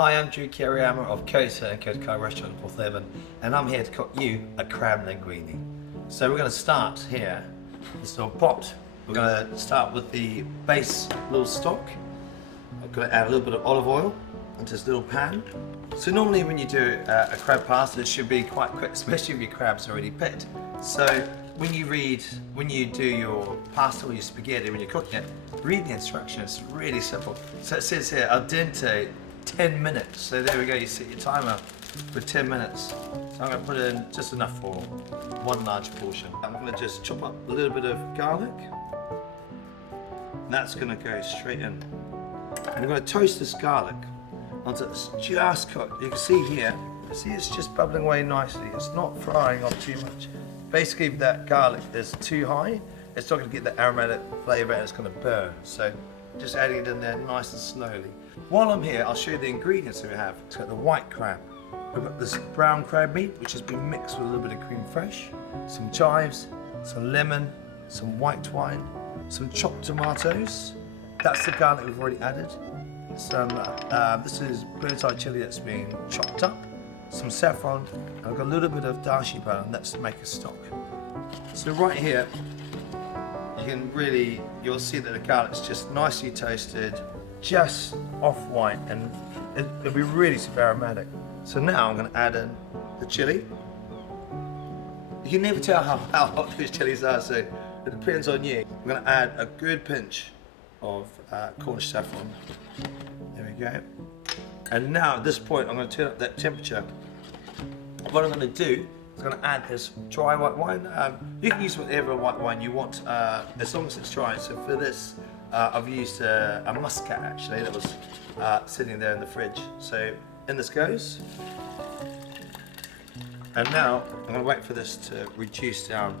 Hi, I'm Jude Kereama of Kota and Kota restaurant in North Devon, and I'm here to cook you a crab linguine. So we're going to start here, this little pot. We're going to start with the base little stock. I'm going to add a little bit of olive oil into this little pan. So normally when you do a crab pasta, it should be quite quick, especially if your crab's already picked. So when you do your pasta or your spaghetti, when you're cooking it, read the instructions. It's really simple. So it says here, al dente, 10 minutes. So there we go, you set your timer for 10 minutes. So I'm going to put in just enough for one large portion. I'm going to just chop up a little bit of garlic. And that's going to go straight in. And I'm going to toast this garlic until it's just cooked. You can see here, see it's just bubbling away nicely. It's not frying off too much. Basically, if that garlic is too high, it's not going to get the aromatic flavour and it's going to burn. So just adding it in there nice and slowly. While I'm here, I'll show you the ingredients that we have. It's got the white crab. We've got this brown crab meat, which has been mixed with a little bit of creme fraiche, some chives, some lemon, some white wine, some chopped tomatoes. That's the garlic we've already added. Some, this is bird's eye chili that's been chopped up, some saffron, and I've got a little bit of dashi powder, and that's to make a stock. So right here, you'll see that the garlic's just nicely toasted, just off-white, and it'll be really super aromatic. So now I'm going to add in the chili. You can never tell how hot these chilies are, so it depends on you. I'm going to add a good pinch of Cornish saffron. There we go. And now at this point, I'm going to turn up that temperature. What I'm going to do is I'm going to add this dry white wine. You can use whatever white wine you want, as long as it's dry. So for this, I've used a muscat actually that was sitting there in the fridge. So in this goes. And now I'm going to wait for this to reduce down.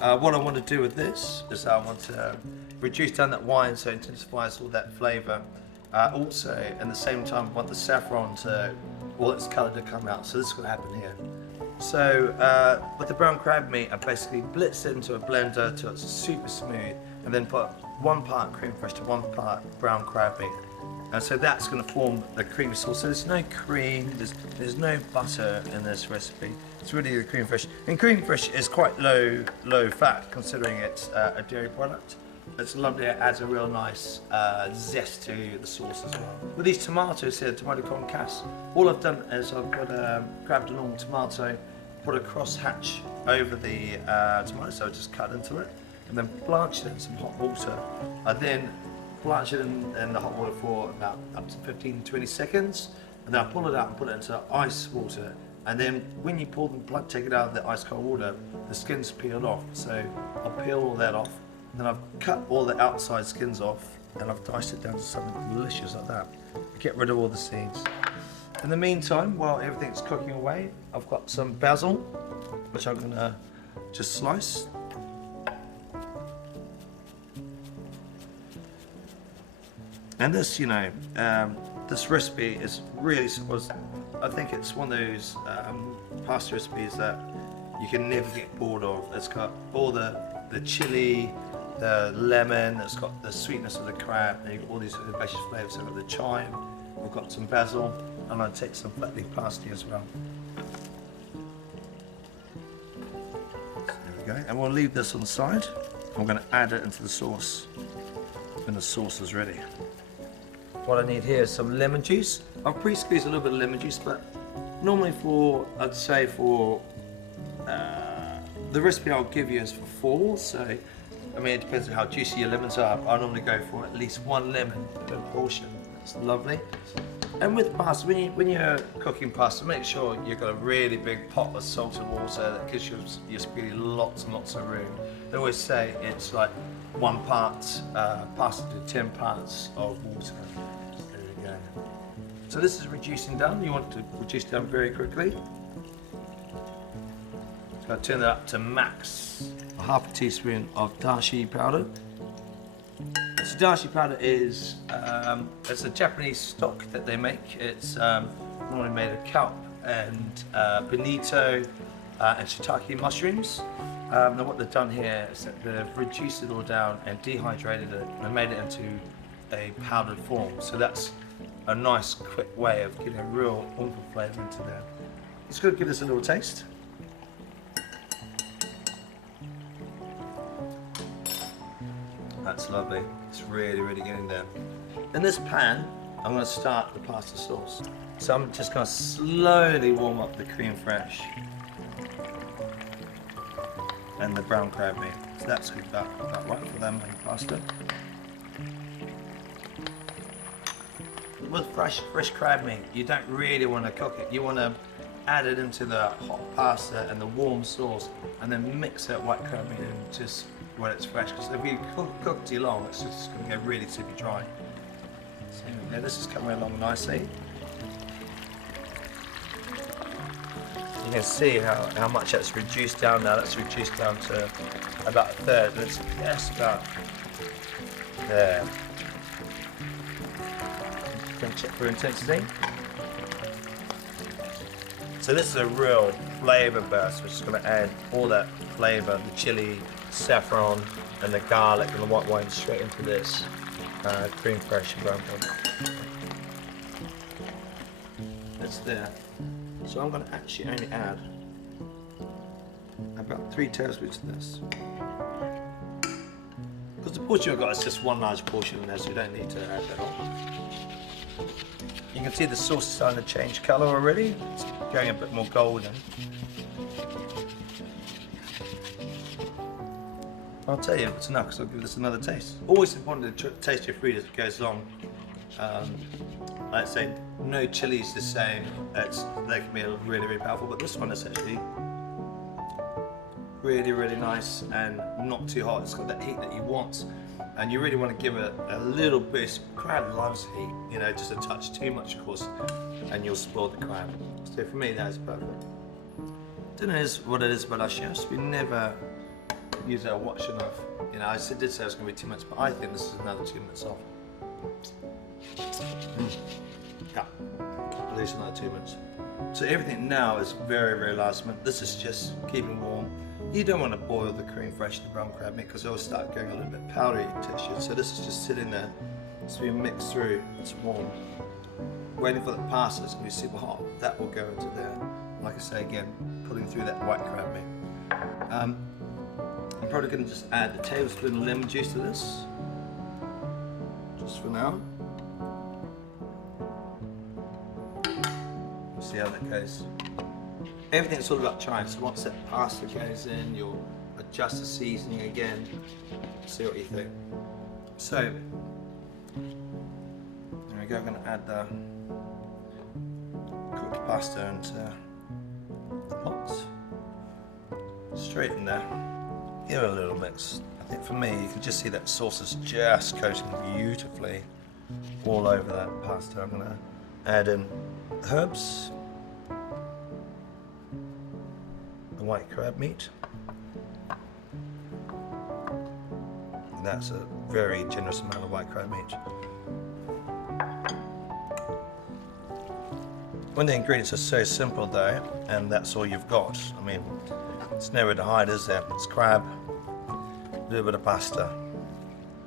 What I want to do with this is I want to reduce down that wine so it intensifies all that flavour. Also, at the same time, I want the saffron to, all its colour to come out. So this is going to happen here. So with the brown crab meat, I basically blitz it into a blender till it's super smooth, and then put 1 part creme fraiche to 1 part brown crab meat. And so that's going to form the creamy sauce. So there's no cream, there's no butter in this recipe. It's really the creme fraiche. And creme fraiche is quite low fat considering it's a dairy product. It's lovely, it adds a real nice zest to the sauce as well. With these tomatoes here, tomato concasse, all I've done is I've grabbed a normal tomato, put a cross hatch over the tomato, so I just cut into it, and then blanched it in some hot water. I then blanch it in the hot water for about up to 15-20 seconds, and then I pull it out and put it into ice water. And then when you take it out of the ice cold water, the skin's peeled off. So I'll peel all that off. Then I've cut all the outside skins off, and I've diced it down to something delicious like that. Get rid of all the seeds. In the meantime, while everything's cooking away, I've got some basil, which I'm gonna just slice. And this, this recipe is really simple. I think it's one of those pasta recipes that you can never get bored of. It's got all the chili, the lemon, it's got the sweetness of the crab, and you've got all these herbaceous flavours. So we've got the thyme, we've got some basil, and I'm going to take some flat leaf parsley as well. So there we go, and we'll leave this on the side. I'm going to add it into the sauce when the sauce is ready. What I need here is some lemon juice. I've pre-squeezed a little bit of lemon juice, but normally I'd say for the recipe I'll give you is for 4, so I mean, it depends on how juicy your lemons are. I normally go for at least 1 lemon per portion. It's lovely. And with pasta, when you're cooking pasta, make sure you've got a really big pot of salted water that gives your spaghetti lots and lots of room. They always say it's like 1 part pasta to 10 parts of water. There we go. So this is reducing down. You want to reduce down very quickly. So I turn that up to max. A half a teaspoon of dashi powder. So dashi powder is it's a Japanese stock that they make. It's normally made of kelp and bonito and shiitake mushrooms. Now what they've done here is that they've reduced it all down and dehydrated it and made it into a powdered form. So that's a nice quick way of getting a real oomph of flavour into there. It's going to give this a little taste. That's lovely. It's really, really getting there. In this pan, I'm going to start the pasta sauce. So I'm just going to slowly warm up the creme fraiche and the brown crab meat. So that's about right for them and pasta. With fresh crab meat, you don't really want to cook it. You want to add it into the hot pasta and the warm sauce, and then mix that white crab meat in just when it's fresh. Because if you cook too long, it's just going to get really super dry. So yeah, this is coming along nicely. You can see how much that's reduced down now. That's reduced down to about a third. It's just about there. Check for intensity. So this is a real flavour burst, which is going to add all that flavour, the chilli, saffron, and the garlic and the white wine straight into this creme fraiche and brown pepper. That's there. So I'm going to actually only add about 3 tablespoons of this. Because the portion I've got is just one large portion in there, so you don't need to add that all. You can see the sauce is starting to change colour already. It's going a bit more golden. I'll tell you if it's enough, because I'll give this another taste. Always important to taste your food as it goes along. Like I say, no chili is the same. They can be really, really powerful, but this one is actually really, really nice and not too hot. It's got that heat that you want, and you really want to give it a little boost. Crab loves heat, you know, just a touch too much, of course, and you'll spoil the crab. So for me, that is perfect. Dinner is what it is, but our chefs, we never use our watch enough. You know, I did say it was going to be 2 minutes, but I think this is another 2 minutes off. Yeah, at least another 2 minutes. So everything now is very, very last minute. This is just keeping warm. You don't want to boil the creme fraiche and the brown crab meat because it'll start going a little bit powdery texture. So this is just sitting there, so we mix through, it's warm. Waiting for the pasta, it's going to be super hot. That will go into there. Like I say again, putting through that white crab meat. I'm probably going to just add a tablespoon of lemon juice to this, just for now. We'll see how that goes. Everything's all about trying, so once that pasta goes in, you'll adjust the seasoning again, see what you think. So, there we go, I'm going to add the cooked pasta into the pot, straight in there. Give it a little mix. I think for me, you can just see that sauce is just coating beautifully all over that pasta. I'm going to add in herbs, the white crab meat. That's a very generous amount of white crab meat. When the ingredients are so simple though, and that's all you've got, I mean, it's nowhere to hide, is there? It's crab, a little bit of pasta,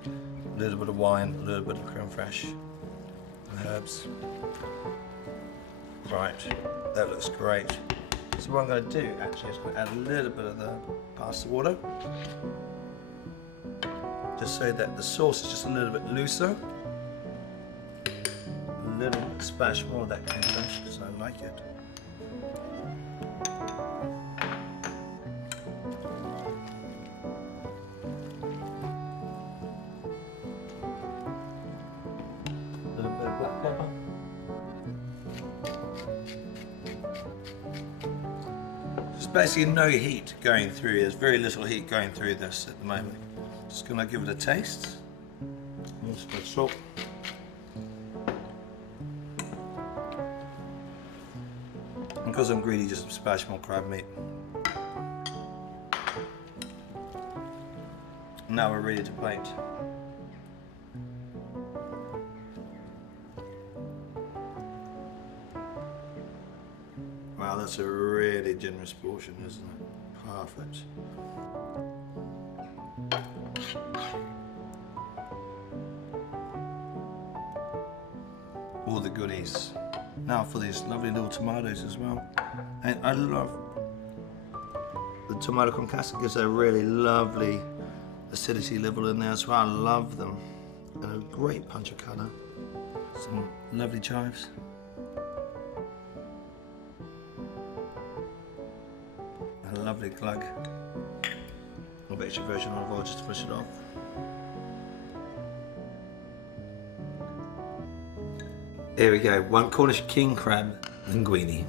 a little bit of wine, a little bit of creme fraiche, and herbs. Right, that looks great. So what I'm going to do actually is going to add a little bit of the pasta water, just so that the sauce is just a little bit looser. A little splash more of that creme fraiche because I like it. A little bit of black pepper. There's basically no heat going through. There's very little heat going through this at the moment. Just gonna give it a taste. Just a bit of salt. Because I'm greedy, just splash more crab meat. Now we're ready to plate. Wow, that's a really generous portion, isn't it? Perfect. All the goodies. Now for these lovely little tomatoes as well. And I love the tomato concasse. Gives a really lovely acidity level in there as well. I love them. And a great punch of colour. Some lovely chives. A lovely glug of extra virgin olive oil just to finish it off. Here we go, one Cornish king crab linguine.